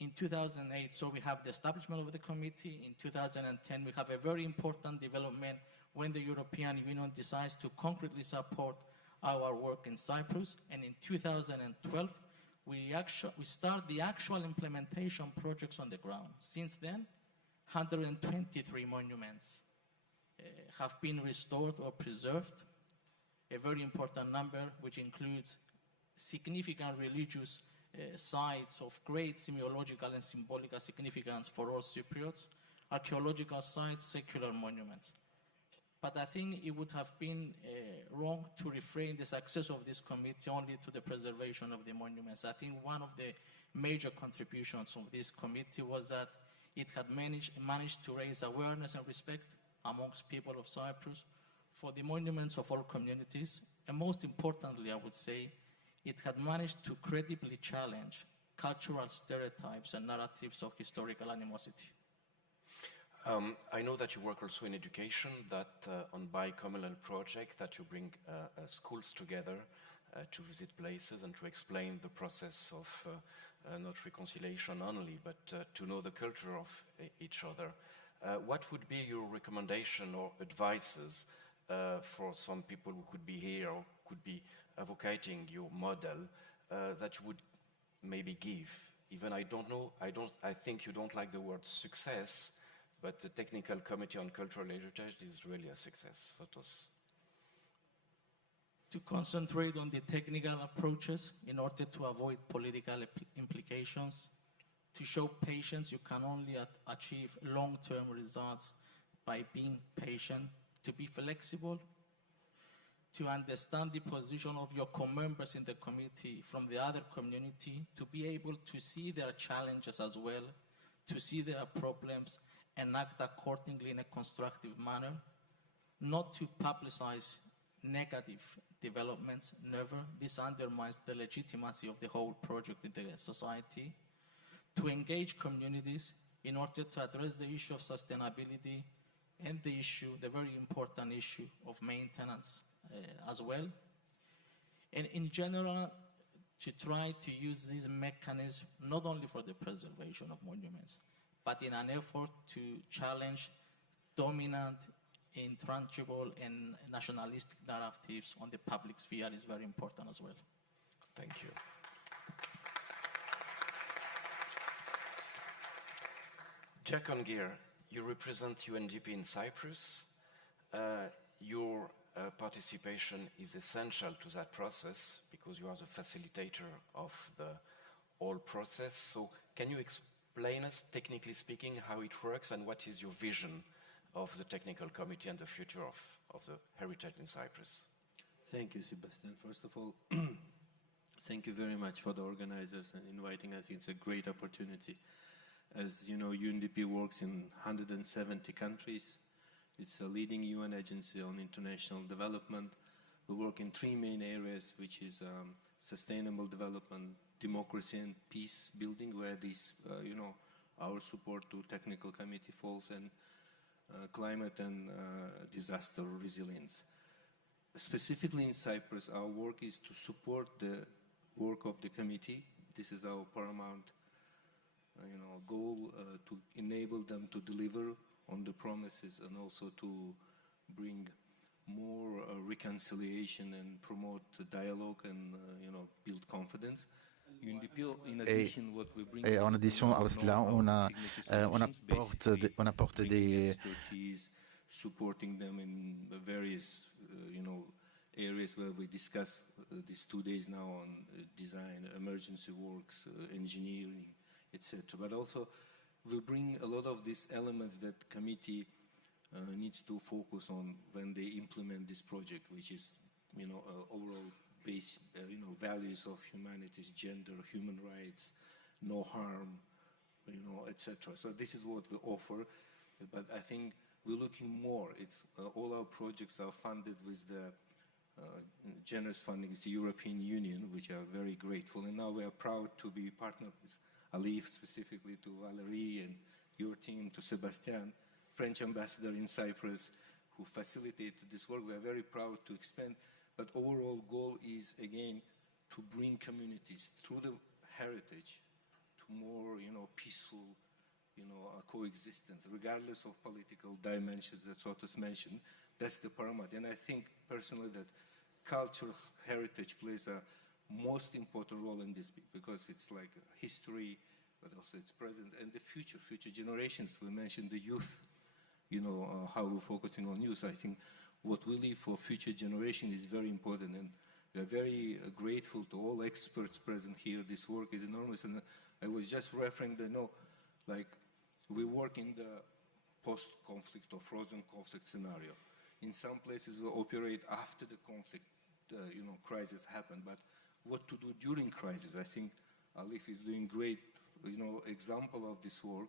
In 2008, so we have the establishment of the committee. In 2010, we have a very important development when the European Union decides to concretely support our work in Cyprus. And in 2012, we start the actual implementation projects on the ground. Since then, 123 monuments have been restored or preserved. a very important number, which includes significant religious sites of great semiological and symbolic significance for all Cypriots, archaeological sites, secular monuments. But I think it would have been wrong to refrain the success of this committee only to the preservation of the monuments. I think one of the major contributions of this committee was that it had managed to raise awareness and respect amongst people of Cyprus for the monuments of all communities. And most importantly, I would say, it had managed to credibly challenge cultural stereotypes and narratives of historical animosity. I know that you work also in education, that on bi-communal project, that you bring schools together to visit places and to explain the process of not reconciliation only, but to know the culture of each other. What would be your recommendation or advices for some people who could be here or could be advocating your model that you would maybe give? Even I think you don't like the word success, but the Technical Committee on Cultural Heritage is really a success. To concentrate on the technical approaches in order to avoid political implications, to show patience. You can only achieve long-term results by being patient, to be flexible, to understand the position of your co-members in the committee from the other community, to be able to see their challenges as well, to see their problems, and act accordingly in a constructive manner, not to publicize negative developments, never. This undermines the legitimacy of the whole project in the society. To engage communities in order to address the issue of sustainability and the very important issue of maintenance as well. And in general, to try to use this mechanism not only for the preservation of monuments, but in an effort to challenge dominant, intangible, and nationalistic narratives on the public sphere is very important as well. Thank you. Jack Ongear, you represent UNDP in Cyprus. Your participation is essential to that process because you are the facilitator of the whole process. So can you explain us, technically speaking, how it works and what is your vision of the technical committee and the future of the heritage in Cyprus? Thank you, Sebastian. First of all, thank you very much for the organizers and inviting us. It's a great opportunity. As you know, UNDP works in 170 countries. It's a leading UN agency on international development. We work in three main areas, which is sustainable development, democracy and peace building, where this, our support to technical committee falls, and climate and disaster resilience. Specifically in Cyprus, our work is to support the work of the committee. This is our paramount goal, to enable them to deliver on the promises and also to bring more reconciliation and promote dialogue and build confidence. In addition, what we bring en addition à cela, on apporte des expertise, supporting them in various areas where we discuss these 2 days now on design, emergency works, engineering, etc. But also we bring a lot of these elements that committee needs to focus on when they implement this project, which is overall base values of humanities, gender, human rights, no harm, etc. So this is what we offer, but I think we're looking more. It's all our projects are funded with the generous funding. It's the European Union, which are very grateful, and now we are proud to be partnered with ALIPH, specifically to Valerie and your team, to Sebastian, French ambassador in Cyprus, who facilitated this work. We are very proud to expand, but overall goal is, again, to bring communities through the heritage to more, peaceful, coexistence, regardless of political dimensions that Sotos mentioned. That's the paramount. And I think personally that cultural heritage plays a most important role in this, because it's like history, but also its present and the future generations. We mentioned the youth, how we're focusing on youth. I think what we leave for future generation is very important. And we are very grateful to all experts present here. This work is enormous. And I was just referring to, like, we work in the post-conflict or frozen conflict scenario. In some places, we operate after the conflict, crisis happened. But what to do during crisis? I think ALIPH is doing great, example of this work.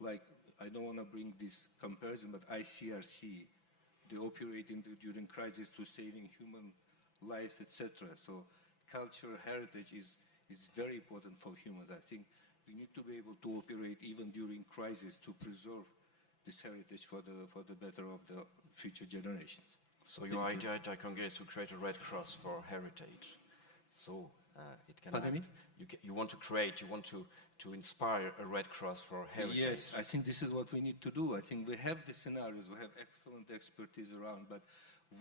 Like, I don't want to bring this comparison, but ICRC, they operate during crisis to saving human lives, etc. So cultural heritage is very important for humans. I think we need to be able to operate even during crisis to preserve this heritage for the better of the future generations. So your idea, Jakonge, is to create a Red Cross for heritage. So it can. Pardon me? You want to inspire a Red Cross for heritage. Yes, I think this is what we need to do. I think we have the scenarios, we have excellent expertise around, but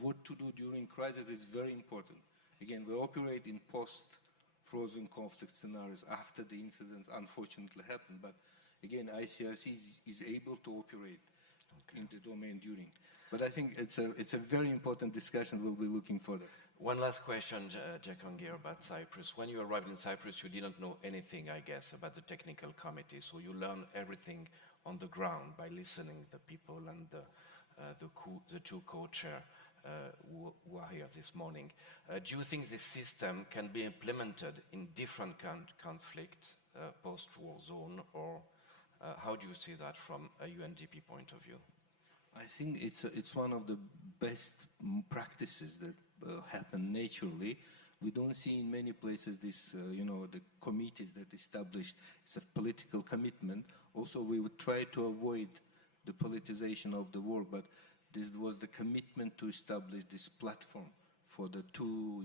what to do during crisis is very important. Again, we operate in post-frozen conflict scenarios after the incidents unfortunately happened, but again, ICRC is able to operate in the domain during. But I think it's a very important discussion. We'll be looking further. One last question, Jakonge, about Cyprus. When you arrived in Cyprus, you didn't know anything, I guess, about the technical committee. So you learned everything on the ground by listening to the people and the two co-chair who are here this morning. Do you think this system can be implemented in different conflicts, post-war zone, or how do you see that from a UNDP point of view? I think it's one of the best practices that happen naturally. We don't see in many places this, the committees that established. It's a political commitment. Also, we would try to avoid the politicization of the work, but this was the commitment to establish this platform for the two,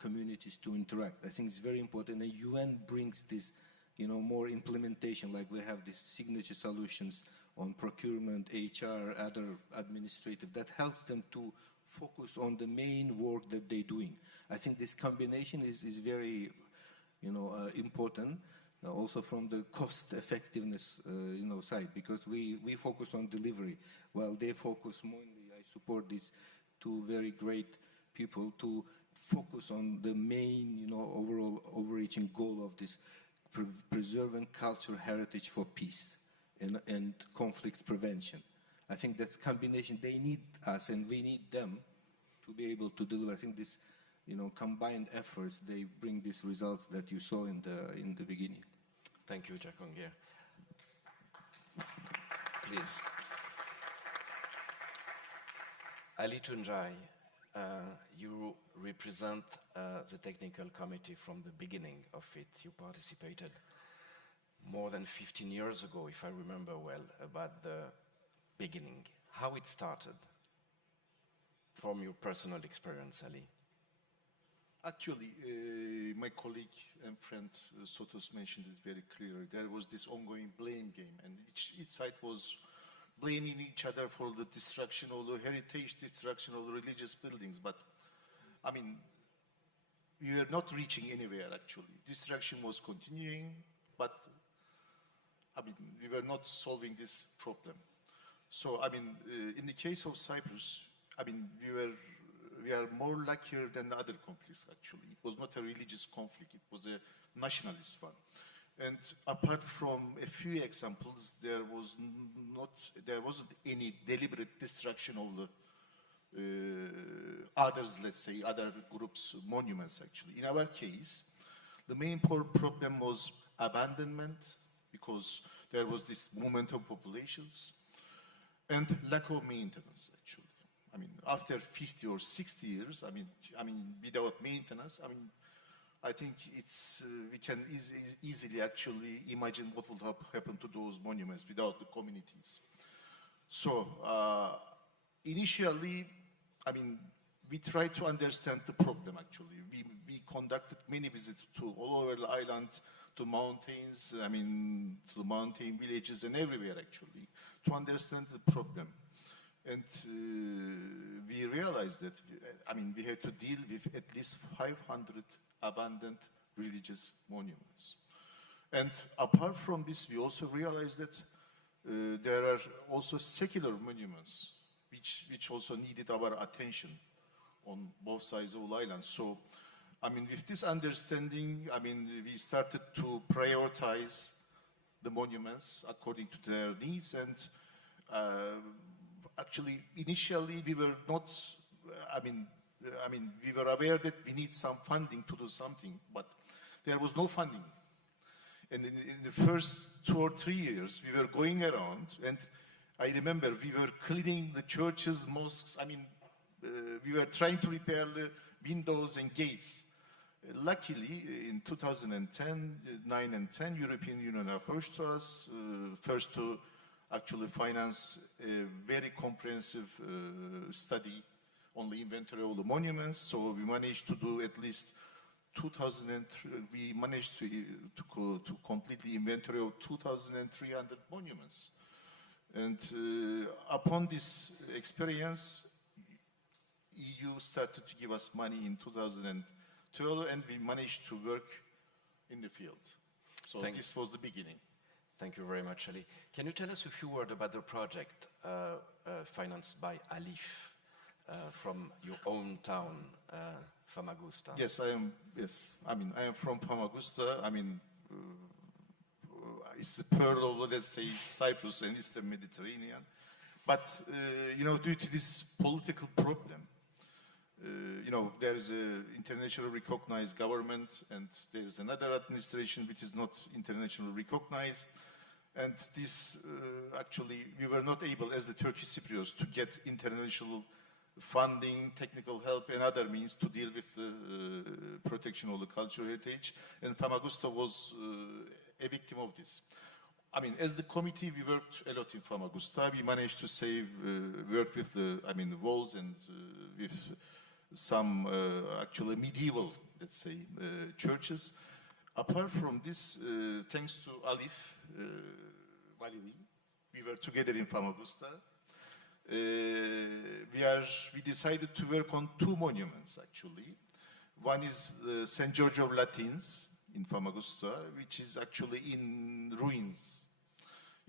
communities to interact. I think it's very important. And UN brings this, more implementation, like we have these signature solutions on procurement, HR, other administrative, that helps them to focus on the main work that they're doing. I think this combination is very, important, also from the cost effectiveness, side, because we focus on delivery, while they focus mainly, I support these two very great people to focus on the main, overall overreaching goal of this preserving cultural heritage for peace and conflict prevention. I think that's combination. They need us and we need them to be able to deliver. I think this, combined efforts, they bring these results that you saw in the beginning. Thank you, Jakonge. Please. Ali Tunjai, you represent the technical committee from the beginning of it. You participated more than 15 years ago, if I remember well, about the beginning. How it started, from your personal experience, Ali? Actually, my colleague and friend Sotos mentioned it very clearly. There was this ongoing blame game, and each side was blaming each other for the destruction of the heritage, destruction of the religious buildings. But, I mean, we were not reaching anywhere, actually. Destruction was continuing, but, I mean, we were not solving this problem. So, I mean, in the case of Cyprus, I mean, we are more luckier than the other conflicts, actually. It was not a religious conflict, it was a nationalist one. And apart from a few examples, there wasn't any deliberate destruction of the others, let's say, other groups' monuments, actually. In our case, the main problem was abandonment, because there was this movement of populations, and lack of maintenance, actually. I mean, after 50 or 60 years, I mean, without maintenance, I mean, I think it's we can easily actually imagine what will happen to those monuments without the communities. So initially, I mean, we tried to understand the problem. Actually, we conducted many visits to all over the island, to mountains. I mean, to mountain villages and everywhere actually to understand the problem. And we realized that, I mean, we had to deal with at least 500 abandoned religious monuments. And apart from this, we also realized that there are also secular monuments which also needed our attention on both sides of the island. So, I mean, with this understanding, I mean, we started to prioritize the monuments according to their needs, and actually, initially, we were not, we were aware that we need some funding to do something, but there was no funding. And in the first 2 or 3 years, we were going around, and I remember we were cleaning the churches, mosques. I mean, we were trying to repair the windows and gates. Luckily, in 2010, 9 and 10, European Union approached us, first to actually finance a very comprehensive study on the inventory of the monuments. So we managed to do at least 2003, we managed to complete the inventory of 2,300 monuments. And upon this experience, EU started to give us money in 2012, and we managed to work in the field. So this was the beginning. Thank you very much, Ali. Can you tell us a few words about the project financed by ALIPH from your own town, Famagusta? Yes, I am. Yes, I mean, I am from Famagusta. I mean, it's the pearl of, let's say, Cyprus and Eastern Mediterranean. But you know, due to this political problem, you know, there is an internationally recognized government, and there is another administration which is not internationally recognized. And this actually, we were not able, as the Turkish Cypriots, to get international funding, technical help, and other means to deal with the protection of the cultural heritage. And Famagusta was a victim of this. I mean, as the committee, we worked a lot in Famagusta. We managed to save, work with the, I mean, the walls and with some actually medieval, let's say, churches. Apart from this, thanks to ALIPH, we were together in Famagusta. We decided to work on 2 monuments, actually. One is St. George of Latins in Famagusta, which is actually in ruins.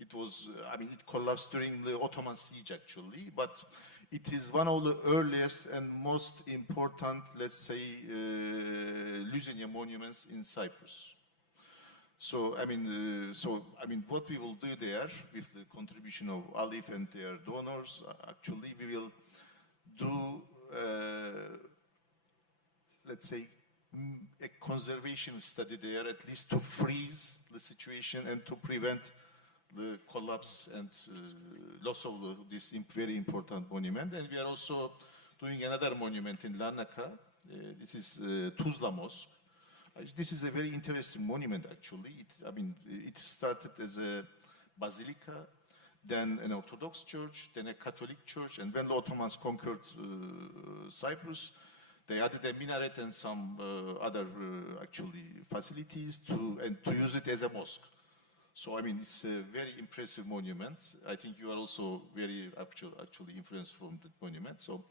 It was, I mean, it collapsed during the Ottoman siege, actually, but it is one of the earliest and most important, let's say, Lusitania monuments in Cyprus. So, I mean, what we will do there with the contribution of ALIPH and their donors, actually, we will do, let's say, a conservation study there, at least to freeze the situation and to prevent the collapse and loss of this very important monument. And we are also doing another monument in Larnaca. This is Tuzla Mosque. This is a very interesting monument, actually. It started as a basilica, then an Orthodox church, then a Catholic church, and when the Ottomans conquered Cyprus, they added a minaret and some other actually facilities to use it as a mosque. So, I mean, it's a very impressive monument. I think you are also very actually influenced from the monument. So,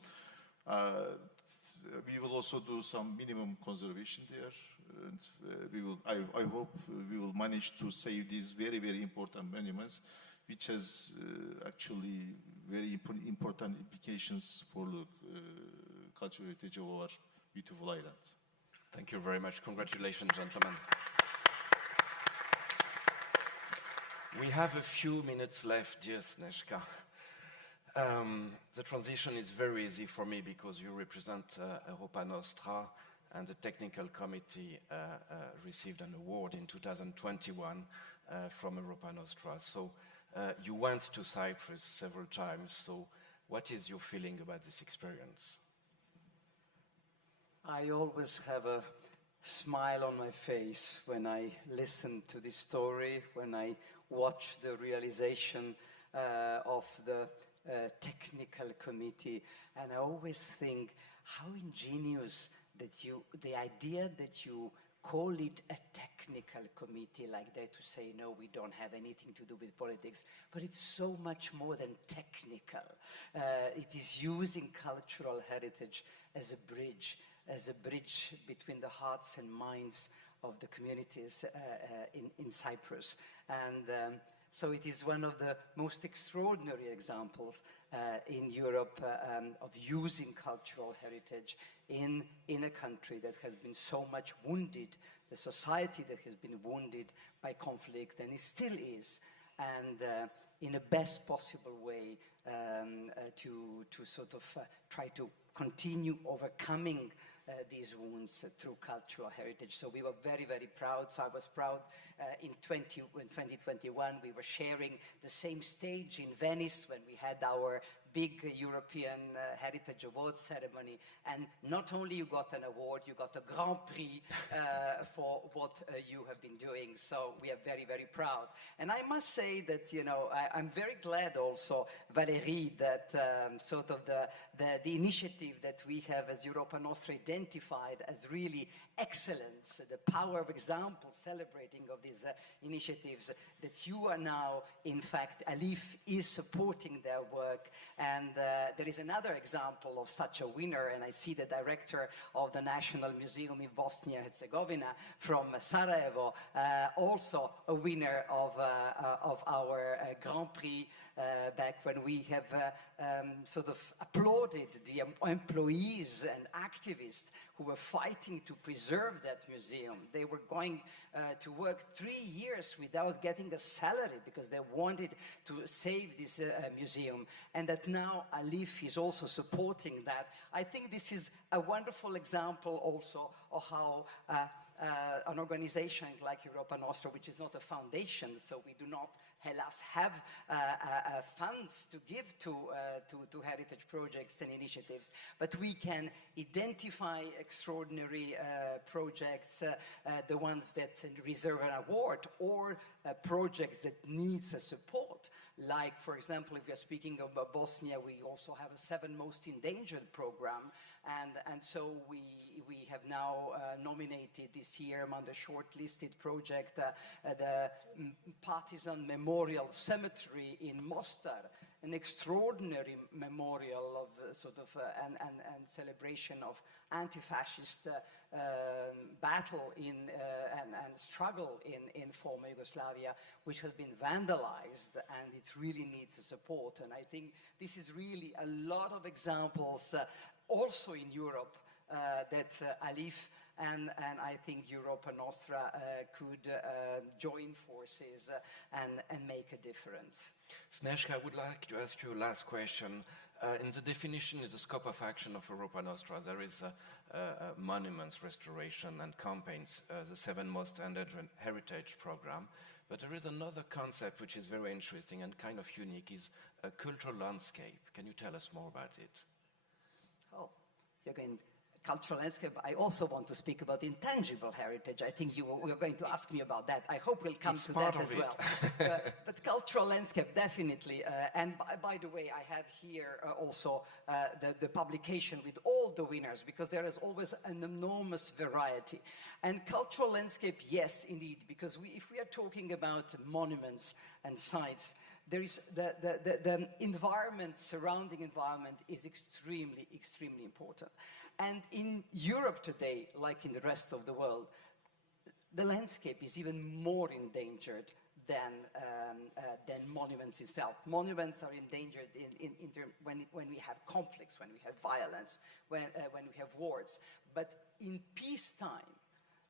we will also do some minimum conservation there. And we will, I hope we will manage to save these very, very important monuments, which has actually very important implications for the cultural heritage of our beautiful island. Thank you very much. Congratulations, gentlemen. We have a few minutes left, dear Snezhka. The transition is very easy for me because you represent Europa Nostra, and the technical committee received an award in 2021 from Europa Nostra. So you went to Cyprus several times. So what is your feeling about this experience? I always have a smile on my face when I listen to this story, when I watch the realization of the technical committee, and I always think how ingenious that the idea that you call it a technical committee like that, to say, no, we don't have anything to do with politics, but it's so much more than technical. It is using cultural heritage as a bridge between the hearts and minds of the communities in Cyprus. And So it is one of the most extraordinary examples in Europe of using cultural heritage in a country that has been so much wounded, the society that has been wounded by conflict, and it still is, and in the best possible way to sort of try to continue overcoming these wounds through cultural heritage. So we were very, very proud. So I was proud in 2021, we were sharing the same stage in Venice when we had our big European Heritage Award ceremony. And not only you got an award, you got a Grand Prix for what you have been doing. So we are very, very proud. And I must say that, you know, I'm very glad also, Valérie, that sort of the initiative that we have as Europa Nostra identified as really excellence, the power of example celebrating of these initiatives, that you are now, in fact, ALIPH is supporting their work. And there is another example of such a winner, and I see the director of the National Museum in Bosnia-Herzegovina from Sarajevo, also a winner of our Grand Prix back when we have sort of applauded the employees and activists who were fighting to preserve that museum. They were going to work 3 years without getting a salary because they wanted to save this museum, and that now ALIPH is also supporting that. I think this is a wonderful example also of how an organization like Europa Nostra, which is not a foundation, so we do not have funds to give to heritage projects and initiatives, but we can identify extraordinary projects, the ones that deserve an award, or projects that needs support. Like, for example, if we are speaking about Bosnia, we also have a 7 Most Endangered program, and so we have now nominated this year among the shortlisted project the Partisan Memorial Cemetery in Mostar, an extraordinary memorial of sort of and celebration of anti-fascist battle and struggle in former Yugoslavia, which has been vandalized, and it really needs support. And I think this is really a lot of examples also in Europe that ALIPH and I think Europa Nostra could join forces and make a difference. Snezhka, I would like to ask you a last question. In the definition, in the scope of action of Europa Nostra, there is monuments restoration and campaigns, the 7 Most Endangered Heritage program. But there is another concept which is very interesting and kind of unique, is a cultural landscape. Can you tell us more about it? Oh, you're going cultural landscape. I also want to speak about intangible heritage. I think you were going to ask me about that. I hope we'll come to that as well. But cultural landscape, definitely. And by the way, I have here also the publication with all the winners, because there is always an enormous variety. And cultural landscape, yes, indeed, because if we are talking about monuments and sites, there is the environment, surrounding environment is extremely, extremely important. And in Europe today, like in the rest of the world, the landscape is even more endangered than monuments itself. Monuments are endangered when we have conflicts, when we have violence, when we have wars. But in peacetime,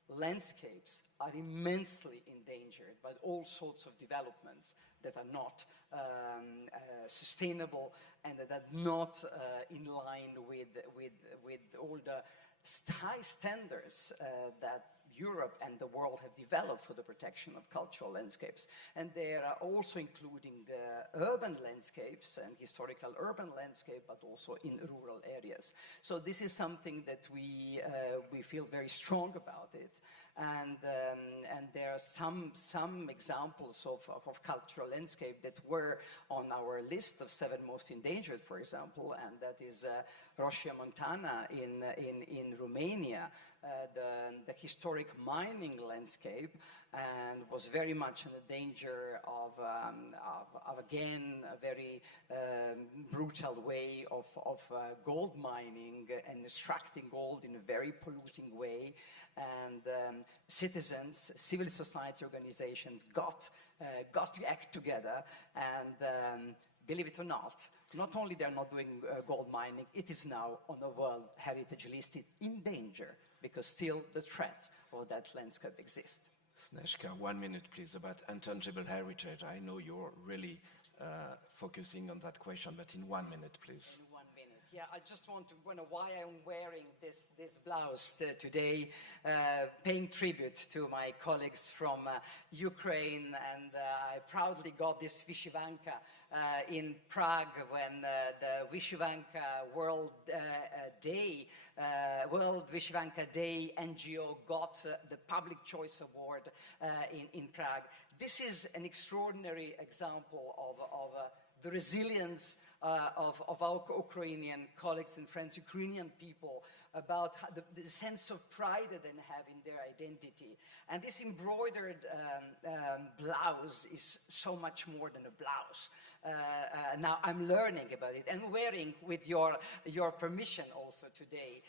landscapes are immensely endangered by all sorts of developments that are not sustainable and that are not in line with all the high standards that Europe and the world have developed for the protection of cultural landscapes. And they are also including urban landscapes and historical urban landscape, but also in rural areas. So this is something that we feel very strong about it. And there are some examples of cultural landscape that were on our list of 7 most endangered, for example, and that is Roșia Montana in Romania, the historic mining landscape, and was very much in the danger of again, a very brutal way of gold mining and extracting gold in a very polluting way. And citizens, civil society organizations got to act together, and believe it or not only they're not doing gold mining, it is now on the World Heritage List in danger, because still the threat of that landscape exists. Snezhka, 1 minute, please, about intangible heritage. I know you're really focusing on that question, but in 1 minute, please. In 1 minute, yeah. I just want to wonder why I'm wearing this blouse today, paying tribute to my colleagues from Ukraine, and I proudly got this Vyshyvanka in Prague when the Vyshyvanka World Vyshyvanka Day NGO got the Public Choice Award in Prague. This is an extraordinary example of the resilience of our Ukrainian colleagues and friends, Ukrainian people, about the sense of pride that they have in their identity. And this embroidered blouse is so much more than a blouse. Now I'm learning about it and wearing with your permission also today,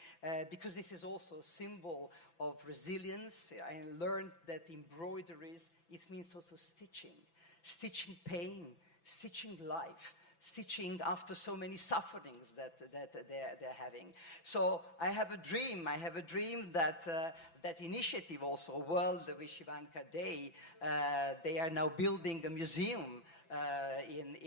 because this is also a symbol of resilience. I learned that embroideries, it means also stitching pain, stitching life, stitching after so many sufferings that they're having. So I have a dream that that initiative also, World Vyshyvanka Day, they are now building a museum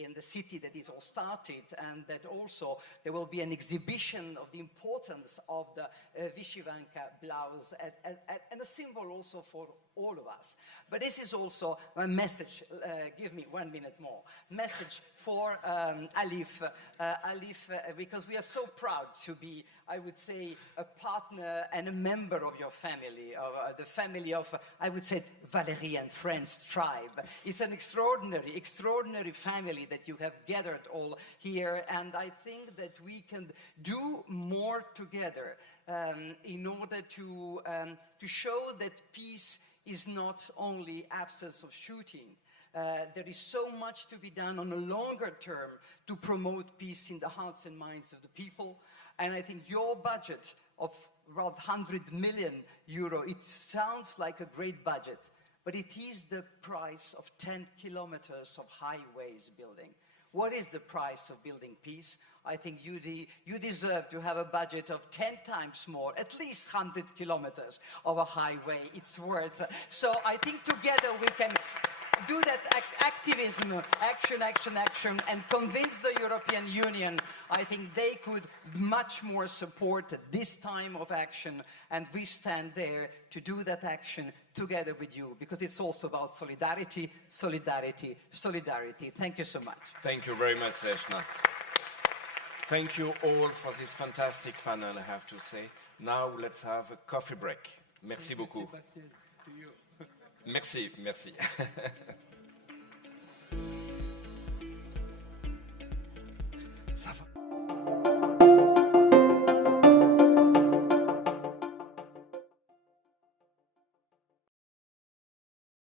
in the city that it all started, and that also there will be an exhibition of the importance of the Vyshyvanka blouse and a symbol also for all of us. But this is also a message, give me 1 minute more, message for ALIPH, because we are so proud to be, I would say, a partner and a member of your family, of the family of, I would say, Valérie and Friends tribe. It's an extraordinary family that you have gathered all here, and I think that we can do more together in order to show that peace is not only absence of shooting. There is so much to be done on a longer term to promote peace in the hearts and minds of the people. And I think your budget of around 100 million euro, it sounds like a great budget, but it is the price of 10 kilometers of highways building. What is the price of building peace? I think you deserve to have a budget of 10 times more, at least 100 kilometers of a highway. It's worth. So I think together we can do that activism, action, and convince the European Union. I think they could much more support this time of action, and we stand there to do that action together with you, because it's also about solidarity. Thank you so much. Thank you very much, Snezhka. Thank you all for this fantastic panel, I have to say. Now let's have a coffee break. Merci beaucoup. To you. Merci. Ça va.